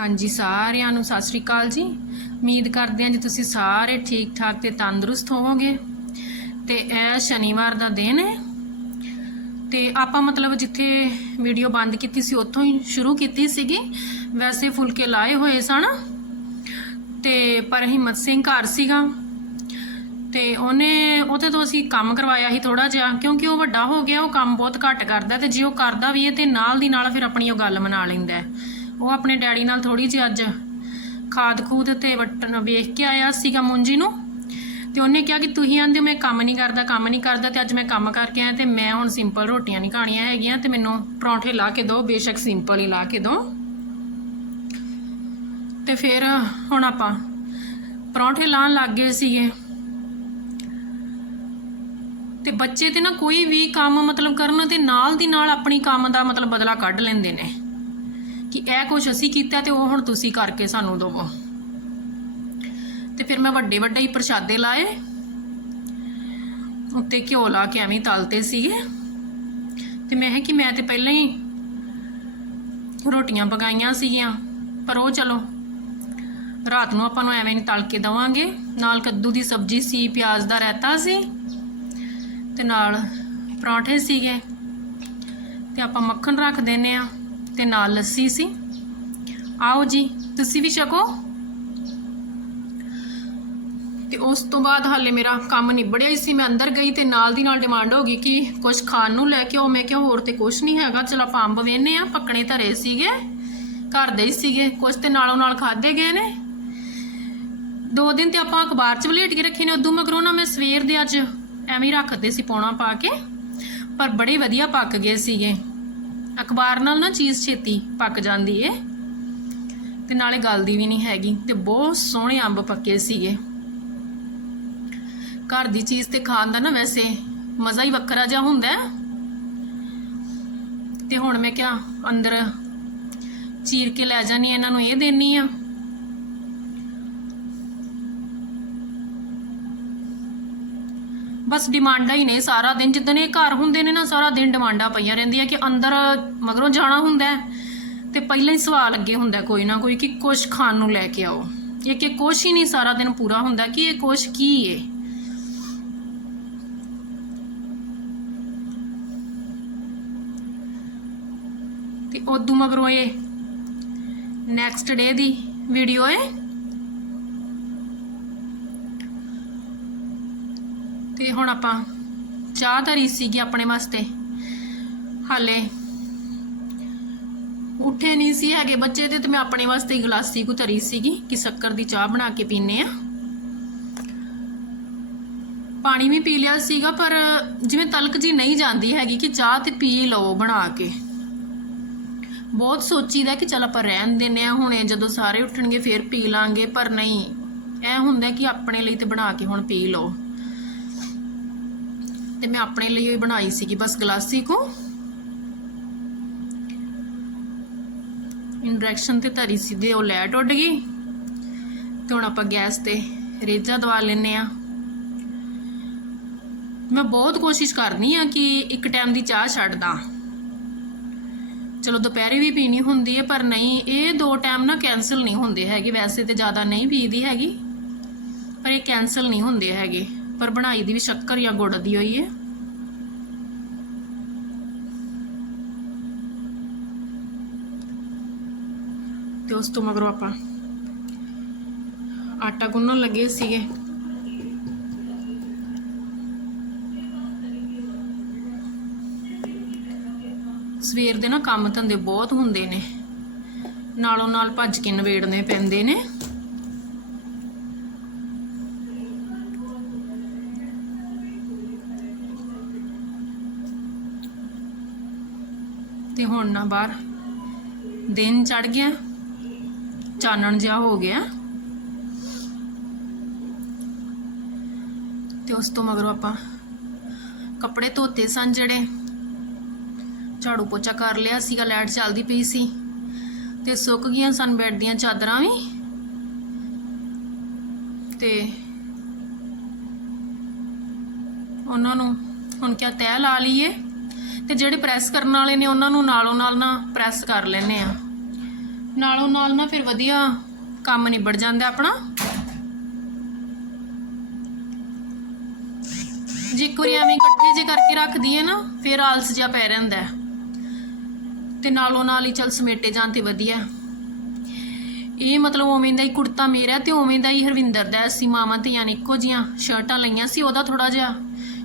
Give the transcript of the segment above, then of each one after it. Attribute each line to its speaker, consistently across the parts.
Speaker 1: ਹਾਂਜੀ, ਸਾਰਿਆਂ ਨੂੰ ਸਤਿ ਸ਼੍ਰੀ ਅਕਾਲ ਜੀ। ਉਮੀਦ ਕਰਦੇ ਹਾਂ ਜੀ ਤੁਸੀਂ ਸਾਰੇ ਠੀਕ ਠਾਕ ਤੇ ਤੰਦਰੁਸਤ ਹੋਵੋਗੇ। ਤੇ ਇਹ ਸ਼ਨੀਵਾਰ ਦਾ ਦਿਨ ਹੈ। ਤੇ ਆਪਾਂ ਮਤਲਬ ਜਿੱਥੇ ਵੀਡੀਓ ਬੰਦ ਕੀਤੀ ਸੀ, ਉੱਥੋਂ ਹੀ ਸ਼ੁਰੂ ਕੀਤੀ ਸੀਗੀ। ਵੈਸੇ ਫੁਲਕੇ ਲਾਏ ਹੋਏ ਸਨ। ਤੇ ਪਰ ਹਿੰਮਤ ਸਿੰਘ ਘਰ ਸੀਗਾ। ਤੇ ਉਹਨੇ, ਉਹਦੇ ਤੋਂ ਅਸੀਂ ਕੰਮ ਕਰਵਾਇਆ ਸੀ ਥੋੜਾ ਜਿਹਾ, ਕਿਉਂਕਿ ਉਹ ਵੱਡਾ ਹੋ ਗਿਆ, ਉਹ ਕੰਮ ਬਹੁਤ ਘੱਟ ਕਰਦਾ ਤੇ ਜੇ ਉਹ ਕਰਦਾ ਵੀ ਹੈ ਤੇ ਨਾਲ ਦੀ ਨਾਲ ਫਿਰ ਆਪਣੀ ਉਹ ਗੱਲ ਮਨਾ ਲੈਂਦਾ ਹੈ। ਉਹ ਆਪਣੇ ਡੈਡੀ ਨਾਲ ਥੋੜੀ ਜਿਹੀ ਅੱਜ ਖਾਦ ਖੂਦ ਤੇ ਵਟਣ ਵੇਖ ਕੇ ਆਇਆ ਸੀਗਾ ਮੁੰਜੀ ਨੂੰ ਤੇ ਉਹਨੇ ਕਿਹਾ ਕਿ ਤੁਸੀਂ ਆਂਦੇ ਮੈਂ ਕੰਮ ਨਹੀਂ ਕਰਦਾ, ਕੰਮ ਨਹੀਂ ਕਰਦਾ ਤੇ ਅੱਜ ਮੈਂ ਕੰਮ ਕਰਕੇ ਆਇਆ ਤੇ ਮੈਂ ਹੁਣ ਸਿੰਪਲ ਰੋਟੀਆਂ ਨਹੀਂ ਖਾਣੀਆਂ ਹੈਗੀਆਂ ਤੇ ਮੈਨੂੰ ਪਰੌਂਠੇ ਲਾ ਕੇ ਦਿਓ ਬੇਸ਼ੱਕ ਸਿੰਪਲ ਹੀ ਲਾ ਕੇ ਦਿਓ ਤੇ ਫਿਰ ਹੁਣ ਆਪਾਂ ਪਰੌਂਠੇ ਲਾਣ ਲੱਗ ਗਏ ਸੀਗੇ। ਤੇ ਬੱਚੇ ਤੇ ਨਾ ਕੋਈ ਵੀ ਕੰਮ ਮਤਲਬ ਕਰਨ ਤੇ ਨਾਲ ਦੀ ਨਾਲ ਆਪਣੀ ਕੰਮ ਦਾ ਮਤਲਬ ਬਦਲਾ ਕੱਢ ਲੈਂਦੇ ਨੇ। ਕਿ ਇਹ ਕੁਝ ਅਸੀਂ ਕੀਤਾ ਤੇ ਉਹ ਹੁਣ ਤੁਸੀਂ ਕਰਕੇ ਸਾਨੂੰ ਦਵੋ। ਤੇ ਫਿਰ ਮੈਂ ਵੱਡੇ ਵੱਡੇ ਹੀ ਪ੍ਰਸ਼ਾਦੇ ਲਾਏ। ਉੱਤੇ ਘਿਓ ਲਾ ਕੇ ਐਵੇਂ ਤਲਤੇ ਸੀਗੇ। ਤੇ ਮੈਂ ਕਿਹਾ ਕਿ ਮੈਂ ਤੇ ਪਹਿਲਾਂ ਹੀ ਰੋਟੀਆਂ ਪਕਾਈਆਂ ਸੀਗੀਆਂ, ਪਰ ਉਹ ਚਲੋ, ਰਾਤ ਨੂੰ ਆਪਾਂ ਨੂੰ ਐਵੇਂ ਨਹੀਂ ਤਲ ਕੇ ਦਵਾਂਗੇ। ਨਾਲ ਕੱਦੂ ਦੀ ਸਬਜ਼ੀ ਸੀ, ਪਿਆਜ਼ ਦਾ ਰਾਇਤਾ ਸੀ, ਤੇ ਨਾਲ ਪਰੌਂਠੇ ਸੀਗੇ। ਤੇ ਆਪਾਂ ਮੱਖਣ ਰੱਖ ਦਿੰਨੇ ਆ ਤੇ ਨਾਲ ਲੱਸੀ ਸੀ। ਆਓ ਜੀ, ਤੁਸੀਂ ਵੀ ਛਕੋ। ਤੇ ਉਸ ਤੋਂ ਬਾਅਦ ਹਾਲੇ ਮੇਰਾ ਕੰਮ ਨਿਬੜਿਆ ਹੀ ਸੀ। ਮੈਂ ਅੰਦਰ ਗਈ ਤੇ ਨਾਲ ਦੀ ਨਾਲ ਡਿਮਾਂਡ ਹੋ ਗਈ ਕਿ ਕੁਝ ਖਾਣ ਨੂੰ ਲੈ ਕੇ ਆਓ। ਮੈਂ ਕਿਹਾ ਹੋਰ ਤੇ ਕੁਝ ਨਹੀਂ ਹੈਗਾ। ਚਲ ਆਪਾਂ ਅੰਬ ਵੇਨੇ ਆ, ਪੱਕਣੇ ਧਰੇ ਸੀਗੇ, ਘਰ ਦੇ ਹੀ ਸੀਗੇ। ਕੁਝ ਤੇ ਨਾਲੋਂ ਨਾਲ ਖਾਦੇ ਗਏ ਨੇ। ਦੋ ਦਿਨ ਤੇ ਆਪਾਂ ਅਖਬਾਰ 'ਚ ਵਲੇਟ ਕੇ ਰੱਖੇ ਨੇ। ਉਦੋਂ ਮਗਰੋਂ ਨਾ ਮੈਂ ਸਵੇਰ ਦੇ ਅੱਜ ਐਵੇਂ ਹੀ ਰੱਖਦੇ ਸੀ ਪੌਣਾ ਪਾ ਕੇ। ਪਰ ਬੜੇ ਵਧੀਆ ਪੱਕ ਗਏ ਸੀਗੇ। ਅਖਬਾਰ ਨਾਲ ਨਾ ਚੀਜ਼ ਛੇਤੀ ਪੱਕ ਜਾਂਦੀ ਏ। ਤੇ ਨਾਲੇ ਗਲਦੀ ਵੀ ਨਹੀਂ ਹੈਗੀ, ਤੇ ਬਹੁਤ ਸੋਹਣੇ ਅੰਬ ਪੱਕੇ ਸੀਗੇ। ਘਰ ਦੀ ਚੀਜ਼ ਤੇ ਖਾਣ ਦਾ ਨਾ ਵੈਸੇ ਮਜ਼ਾ ਹੀ ਵੱਖਰਾ ਜਿਹਾ ਹੁੰਦਾ। ਤੇ ਹੁਣ ਮੈਂ ਕਿਹਾ, ਅੰਦਰ ਚੀਰ ਕੇ ਲੈ ਜਾਨੀ ਇਹਨਾਂ ਨੂੰ ਇਹ ਦੇਣੀ ਆ। ਬਸ ਡਿਮਾਂਡਾਂ ਹੀ ਨੇ ਸਾਰਾ ਦਿਨ, ਜਿੱਦਣ ਇਹ ਘਰ ਹੁੰਦੇ ਨੇ ਨਾ, ਸਾਰਾ ਦਿਨ ਡਿਮਾਂਡਾਂ ਪਈਆਂ ਰਹਿੰਦੀਆਂ ਕਿ ਅੰਦਰ ਮਗਰੋਂ ਜਾਣਾ ਹੁੰਦਾ ਹੈ। ਤੇ ਪਹਿਲਾਂ ਹੀ ਸਵਾਲ ਅੱਗੇ ਹੁੰਦਾ ਕੋਈ ਨਾ ਕੋਈ, ਕਿ ਕੁਝ ਖਾਣ ਨੂੰ ਲੈ ਕੇ ਆਓ। ਇਹ ਕਿ ਕੁਛ ਹੀ ਨਹੀਂ, ਸਾਰਾ ਦਿਨ ਪੂਰਾ ਹੁੰਦਾ, ਕਿ ਇਹ ਕੁਛ ਕੀ ਏ? ਤੇ ਉਦੋਂ ਮਗਰੋਂ ਇਹ ਨੈਕਸਟ ਡੇ ਦੀ ਵੀਡੀਓ ਏ। ਤੇ ਹੁਣ ਆਪਾਂ ਚਾਹ ਧਰੀ ਸੀਗੀ ਆਪਣੇ ਵਾਸਤੇ। ਹਾਲੇ ਉੱਠੇ ਨਹੀਂ ਸੀ ਹੈਗੇ ਬੱਚੇ ਤੇ ਤੇ ਮੈਂ ਆਪਣੇ ਵਾਸਤੇ ਗਲਾਸੀ ਕੋ ਧਰੀ ਸੀਗੀ ਕਿ ਸ਼ੱਕਰ ਦੀ ਚਾਹ ਬਣਾ ਕੇ ਪੀਨੇ ਆ ਪਾਣੀ ਵੀ ਪੀ ਲਿਆ ਸੀਗਾ ਪਰ ਜਿਵੇਂ ਤਲਕ ਜੀ ਨਹੀਂ ਜਾਂਦੀ ਹੈਗੀ ਕਿ ਚਾਹ ਤੇ ਪੀ ਲਓ ਬਣਾ ਕੇ। ਬਹੁਤ ਸੋਚੀਦਾ ਕਿ ਚਲ ਆਪਾਂ ਰਹਿਣ ਦਿੰਨੇ ਆ ਹੁਣੇ, ਜਦੋਂ ਸਾਰੇ ਉੱਠਣਗੇ ਫੇਰ ਪੀ ਲਾਂਗੇ, ਪਰ ਨਹੀਂ। ਐ ਹੁੰਦਾ ਕਿ ਆਪਣੇ ਲਈ ਤੇ ਬਣਾ ਕੇ ਹੁਣ ਪੀ ਲਓ। ਤੇ ਮੈਂ ਆਪਣੇ ਲਈ ਹੀ ਬਣਾਈ ਸੀਗੀ, ਬਸ ਗਲਾਸੀ ਕੋ। ਇੰਡਕਸ਼ਨ ਤੇ ਧਰੀ ਸੀ ਦੇ ਉਹ ਲੈਟ ਉੱਡ ਗਈ। ਤੇ ਹੁਣ ਆਪਾਂ ਗੈਸ ਤੇ ਰੇਜਾ ਦਵਾ ਲੈਨੇ ਆ ਮੈਂ ਬਹੁਤ ਕੋਸ਼ਿਸ਼ ਕਰਨੀ ਆ ਕਿ ਇੱਕ ਟਾਈਮ ਦੀ ਚਾਹ ਛੱਡ ਦਾਂ। ਚਲੋ, ਦੁਪਹਿਰੇ ਵੀ ਪੀਣੀ ਹੁੰਦੀ ਹੈ, ਪਰ ਨਹੀਂ, ਇਹ ਦੋ ਟਾਈਮ ਨਾ ਕੈਨਸਲ ਨਹੀਂ ਹੁੰਦੇ ਹੈਗੇ। ਵੈਸੇ ਤੇ ਜ਼ਿਆਦਾ ਨਹੀਂ ਪੀਦੀ ਹੈਗੀ, ਪਰ ਇਹ ਕੈਨਸਲ ਨਹੀਂ ਹੁੰਦੇ ਹੈਗੇ। ਪਰ ਬਣਾਈ ਦੀ ਵੀ ਸ਼ੱਕਰ ਜਾਂ ਗੁੜ ਦੀ ਹੋਈ ਹੈ ਤੇ ਉਸ ਤੋਂ ਮਗਰੋਂ ਆਪਾਂ ਆਟਾ ਗੁੰਨਣ ਲੱਗੇ ਸੀਗੇ। ਸਵੇਰ ਦੇ ਨਾ ਕੰਮ ਧੰਦੇ ਬਹੁਤ ਹੁੰਦੇ ਨੇ। ਨਾਲੋਂ ਨਾਲ ਭੱਜ ਕੇ ਨਵੇੜਨੇ ਪੈਂਦੇ ਨੇ। ਤੇ ਹੁਣ ਨਾ ਬਾਹਰ ਦਿਨ ਚੜ ਗਿਆ, ਚਾਨਣ ਜਿਹਾ ਹੋ ਗਿਆ। ਤੇ ਉਸ ਤੋਂ ਮਗਰੋਂ ਆਪਾਂ ਕੱਪੜੇ ਧੋਤੇ ਸਨ ਜਿਹੜੇ, ਝਾੜੂ ਪੋਚਾ ਕਰ ਲਿਆ ਸੀਗਾ, ਲਾਈਟ ਚੱਲਦੀ ਪਈ ਸੀ। ਤੇ ਸੁੱਕ ਗਈਆਂ ਸਨ ਬੈੱਡ ਦੀਆਂ ਚਾਦਰਾਂ ਵੀ। ਤੇ ਉਹਨਾਂ ਨੂੰ ਹੁਣ ਕਿਆ ਤੈਅ ਲਾ ਲਈਏ। ਤੇ ਜਿਹੜੇ ਪ੍ਰੈਸ ਕਰਨ ਵਾਲੇ ਨੇ ਉਹਨਾਂ ਨੂੰ ਨਾਲੋਂ ਨਾਲ ਨਾ ਪ੍ਰੈਸ ਕਰ ਲੈਨੇ ਆ। ਨਾਲੋਂ ਨਾਲ ਨਾ ਫਿਰ ਵਧੀਆ ਕੰਮ ਨਿਬੜ ਜਾਂਦਾ ਆਪਣਾ। ਜੇ ਇੱਕ ਵਾਰੀ ਐਵੇਂ ਇਕੱਠੇ ਜੇ ਕਰਕੇ ਰੱਖ ਦਈਏ ਨਾ, ਫਿਰ ਆਲਸ ਜਿਹਾ ਪੈ ਰਹਿੰਦਾ ਹੈ। ਤੇ ਨਾਲੋਂ ਨਾਲ ਹੀ ਚਲ ਸਮੇਟੇ ਜਾਣ ਤੇ ਵਧੀਆ। ਇਹ ਮਤਲਬ ਉਵੇਂ ਦਾ ਹੀ ਕੁੜਤਾ ਮੇਰਾ ਤੇ ਉਵੇਂ ਦਾ ਹੀ ਹਰਵਿੰਦਰ ਦਾ, ਅਸੀਂ ਮਾਵਾਂ ਧੀਆਂ ਨੇ ਇੱਕੋ ਜੀਆਂ ਸ਼ਰਟਾਂ ਲਈਆਂ ਸੀ, ਉਹਦਾ ਥੋੜਾ ਜਿਹਾ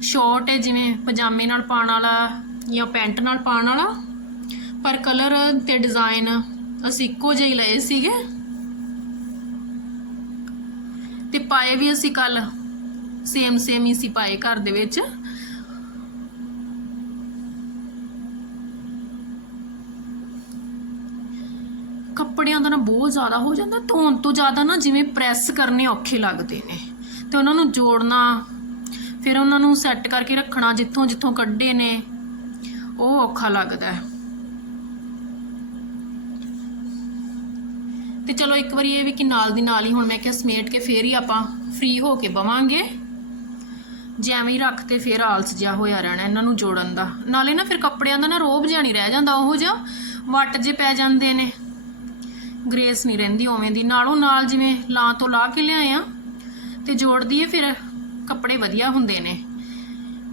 Speaker 1: ਸ਼ਾਰਟ ਹੈ, ਜਿਵੇਂ ਪਜਾਮੇ ਨਾਲ ਪਾਉਣ ਵਾਲਾ ਜਾਂ ਪੈਂਟ ਨਾਲ ਪਾਉਣ ਵਾਲਾ। ਪਰ ਕਲਰ ਤੇ ਡਿਜ਼ਾਈਨ ਅਸੀਂ ਇੱਕੋ ਜਿਹੇ ਲਏ ਸੀਗੇ। ਤੇ ਪਾਏ ਵੀ ਅਸੀਂ ਕੱਲ ਸੇਮ ਸੇਮ ਹੀ ਸੀ ਪਾਏ ਘਰ ਦੇ ਵਿੱਚ। ਕੱਪੜਿਆਂ ਦਾ ਨਾ ਬਹੁਤ ਜ਼ਿਆਦਾ ਹੋ ਜਾਂਦਾ। ਧੋਣ ਤੋਂ ਜ਼ਿਆਦਾ ਨਾ ਜਿਵੇਂ ਪ੍ਰੈਸ ਕਰਨੇ ਔਖੇ ਲੱਗਦੇ ਨੇ। ਤੇ ਉਹਨਾਂ ਨੂੰ ਜੋੜਨਾ, ਫਿਰ ਉਹਨਾਂ ਨੂੰ ਸੈੱਟ ਕਰਕੇ ਰੱਖਣਾ ਜਿੱਥੋਂ ਜਿੱਥੋਂ ਕੱਢੇ ਨੇ। ਉਹ ਔਖਾ ਲੱਗਦਾ ਹੈ। ਤੇ ਚਲੋ ਇੱਕ ਵਾਰੀ ਇਹ ਵੀ ਕਿ ਨਾਲ ਦੀ ਨਾਲ ਹੀ ਹੁਣ ਮੈਂ ਕਿਹਾ ਸਮੇਟ ਕੇ ਫੇਰ ਹੀ ਆਪਾਂ ਫ੍ਰੀ ਹੋ ਕੇ ਬਵਾਂਗੇ। ਜੇ ਹੀ ਰੱਖ ਤੇ ਫੇਰ ਆਲਸ ਜਿਹਾ ਹੋਇਆ ਰਹਿਣਾ ਇਹਨਾਂ ਨੂੰ ਜੋੜਨ ਦਾ। ਨਾਲੇ ਨਾ ਫਿਰ ਕੱਪੜਿਆਂ ਦਾ ਨਾ ਰੋਬ ਜਿਹਾ ਨਹੀਂ ਰਹਿ ਜਾਂਦਾ, ਉਹੋ ਜਿਹਾ ਵੱਟ ਜੇ ਪੈ ਜਾਂਦੇ ਨੇ। ਗ੍ਰੇਸ ਨਹੀਂ ਰਹਿੰਦੀ ਉਵੇਂ ਦੀ। ਨਾਲੋਂ ਨਾਲ ਜਿਵੇਂ ਲਾਂ ਤੋਂ ਲਾ ਕੇ ਲਿਆਏ ਆ, ਤੇ ਜੋੜ ਦਈਏ ਫਿਰ ਕੱਪੜੇ ਵਧੀਆ ਹੁੰਦੇ ਨੇ।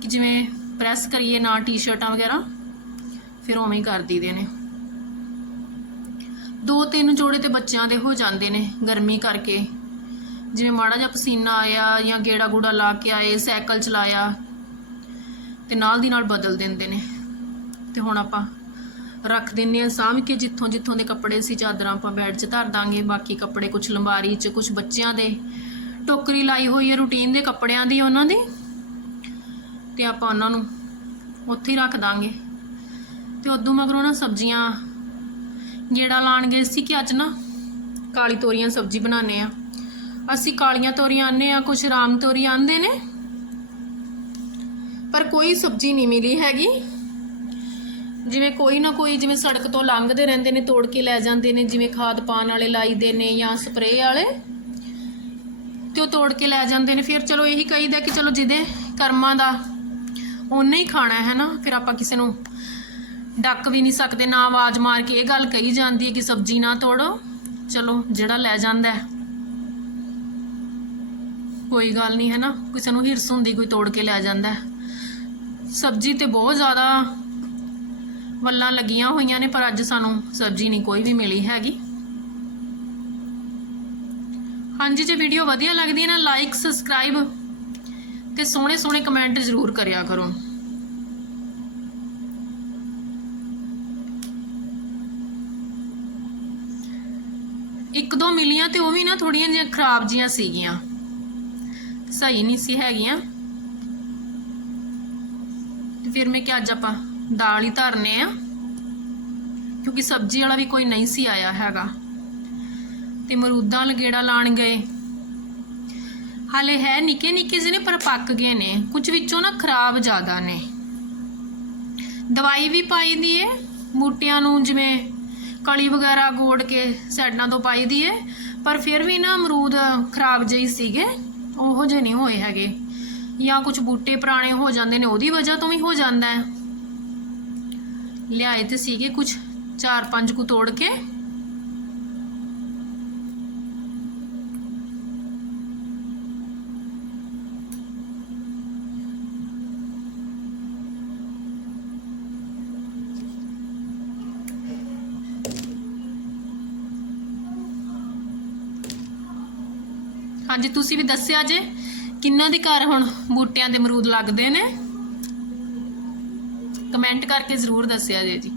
Speaker 1: ਕਿ ਜਿਵੇਂ ਪ੍ਰੈਸ ਕਰੀਏ ਨਾ ਟੀ-ਸ਼ਰਟਾਂ ਵਗੈਰਾ, ਫਿਰ ਉਵੇਂ ਹੀ ਕਰ ਦਈਦੇ ਨੇ। ਦੋ ਤਿੰਨ ਜੋੜੇ ਤੇ ਬੱਚਿਆਂ ਦੇ ਹੋ ਜਾਂਦੇ ਨੇ ਗਰਮੀ ਕਰਕੇ। ਜਿਵੇਂ ਮਾੜਾ ਜਿਹਾ ਪਸੀਨਾ ਆਇਆ ਜਾਂ ਗੇੜਾ ਗੂੜਾ ਲਾ ਕੇ ਆਏ, ਸਾਈਕਲ ਚਲਾਇਆ, ਤੇ ਨਾਲ ਦੀ ਨਾਲ ਬਦਲ ਦਿੰਦੇ ਨੇ। ਤੇ ਹੁਣ ਆਪਾਂ ਰੱਖ ਦਿੰਨੇ ਆ ਸਾਂਭ ਕੇ ਜਿੱਥੋਂ ਜਿੱਥੋਂ ਦੇ ਕੱਪੜੇ ਸੀ, ਚਾਦਰਾਂ ਆਪਾਂ ਬੈੱਡ 'ਚ ਧਰ ਦਾਂਗੇ, ਬਾਕੀ ਕੱਪੜੇ ਕੁਝ ਲੰਬਾਰੀ 'ਚ ਕੁਝ ਬੱਚਿਆਂ ਦੇ। ਟੋਕਰੀ ਲਾਈ ਹੋਈ ਹੈ ਰੂਟੀਨ ਦੇ ਕੱਪੜਿਆਂ ਦੀ, ਉਹਨਾਂ ਦੀ। ਤੇ ਆਪਾਂ ਉਹਨਾਂ ਨੂੰ ਉੱਥੇ ਹੀ ਰੱਖ ਦਾਂਗੇ। ਤੇ ਉਦੋਂ ਮਗਰੋਂ ਨਾ ਸਬਜ਼ੀਆਂ ਗੇੜਾ ਲਾਣ ਗਏ ਸੀ ਕਿ ਅੱਜ ਨਾ ਕਾਲੀ ਤੋਰੀਆਂ ਸਬਜ਼ੀ ਬਣਾਉਂਦੇ ਆ ਅਸੀਂ ਕਾਲੀਆਂ ਤੋਰੀਆਂ ਆਨੇ ਆ ਕੁਛ ਰਾਮ ਤੋਰੀ ਆਂਦੇ ਨੇ, ਪਰ ਕੋਈ ਸਬਜ਼ੀ ਨਹੀਂ ਮਿਲੀ ਹੈਗੀ। ਜਿਵੇਂ ਕੋਈ ਨਾ ਕੋਈ, ਜਿਵੇਂ ਸੜਕ ਤੋਂ ਲੰਘਦੇ ਰਹਿੰਦੇ ਨੇ, ਤੋੜ ਕੇ ਲੈ ਜਾਂਦੇ ਨੇ, ਜਿਵੇਂ ਖਾਦ ਪਾਣ ਵਾਲੇ ਲਾਈਦੇ ਨੇ ਜਾਂ ਸਪਰੇਅ ਵਾਲੇ, ਤੇ ਉਹ ਤੋੜ ਕੇ ਲੈ ਜਾਂਦੇ ਨੇ। ਫਿਰ ਚਲੋ ਇਹੀ ਕਹੀਦਾ ਕਿ ਚਲੋ ਜਿਹਦੇ ਕਰਮਾਂ ਦਾ ਉਹਨੇ ਹੀ ਖਾਣਾ ਹੈ ਨਾ, ਫਿਰ ਆਪਾਂ ਕਿਸੇ ਨੂੰ ਡੱਕ ਵੀ ਨਹੀਂ ਸਕਦੇ, ਨਾ ਆਵਾਜ਼ ਮਾਰ ਕੇ ਇਹ ਗੱਲ ਕਹੀ ਜਾਂਦੀ ਹੈ ਕਿ ਸਬਜ਼ੀ ਨਾ ਤੋੜੋ। ਚਲੋ, ਜਿਹੜਾ ਲੈ ਜਾਂਦਾ ਕੋਈ ਗੱਲ ਨਹੀਂ ਹੈ ਨਾ, ਕਿਸੇ ਨੂੰ ਹਿਰਸ ਹੁੰਦੀ ਕੋਈ ਤੋੜ ਕੇ ਲੈ ਜਾਂਦਾ ਸਬਜ਼ੀ ਤੇ ਬਹੁਤ ਜ਼ਿਆਦਾ ਵੱਲਾਂ ਲੱਗੀਆਂ ਹੋਈਆਂ ਨੇ, ਪਰ ਅੱਜ ਸਾਨੂੰ ਸਬਜ਼ੀ ਨਹੀਂ ਕੋਈ ਵੀ ਮਿਲੀ ਹੈਗੀ। ਹਾਂਜੀ, ਜੇ ਵੀਡੀਓ ਵਧੀਆ ਲੱਗਦੀ ਹੈ ਨਾ ਲਾਈਕ ਸਬਸਕ੍ਰਾਈਬ ਤੇ ਸੋਹਣੇ ਸੋਹਣੇ ਕਮੈਂਟ ਜ਼ਰੂਰ ਕਰਿਆ ਕਰੋ। ਇੱਕ ਦੋ ਮਿਲੀਆਂ ਤੇ ਉਹ ਵੀ ਨਾ ਥੋੜੀਆਂ ਜਿਹੀਆਂ ਖਰਾਬ ਜੀਆਂ ਸੀਗੀਆਂ। ਸਹੀ ਨਹੀਂ ਸੀ ਹੈਗੀਆਂ। ਤੇ ਫਿਰ ਮੈਂ ਕਿ ਅੱਜ ਆਪਾਂ ਦਾਲ ਹੀ ਧਰਨੇ ਆ। ਕਿਉਂਕਿ ਸਬਜ਼ੀ ਵਾਲਾ ਵੀ ਕੋਈ ਨਹੀਂ ਸੀ ਆਇਆ ਹੈਗਾ। ਤੇ ਮਰੂਦਾਂ ਲਗੇੜਾ ਲਾਣ ਗਏ। ਹਾਲੇ ਹੈ ਨਿੱਕੇ ਨਿੱਕੇ ਜਿਹੇ ਨੇ, ਪਰ ਪੱਕ ਗਏ ਨੇ। ਕੁਝ ਵਿੱਚੋਂ ਨਾ ਖਰਾਬ ਜ਼ਿਆਦਾ ਨੇ। ਦਵਾਈ ਵੀ ਪਾਈ ਦੀ ਏ, ਬੂਟਿਆਂ ਨੂੰ ਜਿਵੇਂ ਕਲੀ ਵਗੈਰਾ ਗੋੜ ਕੇ ਸਾਈਡਾਂ ਤੋਂ ਪਾਈ ਦੀ ਏ, ਪਰ ਫਿਰ ਵੀ ਨਾ ਅਮਰੂਦ ਖਰਾਬ ਜਿਹੇ ਸੀਗੇ, ਉਹੋ ਜਿਹੇ ਨਹੀਂ ਹੋਏ ਹੈਗੇ। ਜਾਂ ਕੁਝ ਬੂਟੇ ਪੁਰਾਣੇ ਹੋ ਜਾਂਦੇ ਨੇ, ਉਹਦੀ ਵਜ੍ਹਾ ਤੋਂ ਵੀ ਹੋ ਜਾਂਦਾ ਹੈ। ਲਿਆਏ ਤੇ ਸੀਗੇ ਕੁਝ, ਚਾਰ ਪੰਜ ਕੁ ਤੋੜ ਕੇ। ਹਾਂਜੀ, ਤੁਸੀਂ ਵੀ ਦੱਸਿਆ ਜੇ ਕਿੰਨਾ ਦੇ ਘਰ ਹੁਣ ਬੂਟਿਆਂ ਦੇ ਅਮਰੂਦ ਲੱਗਦੇ ਨੇ? ਕਮੈਂਟ ਕਰਕੇ ਜ਼ਰੂਰ ਦੱਸਿਆ ਜੇ ਜੀ।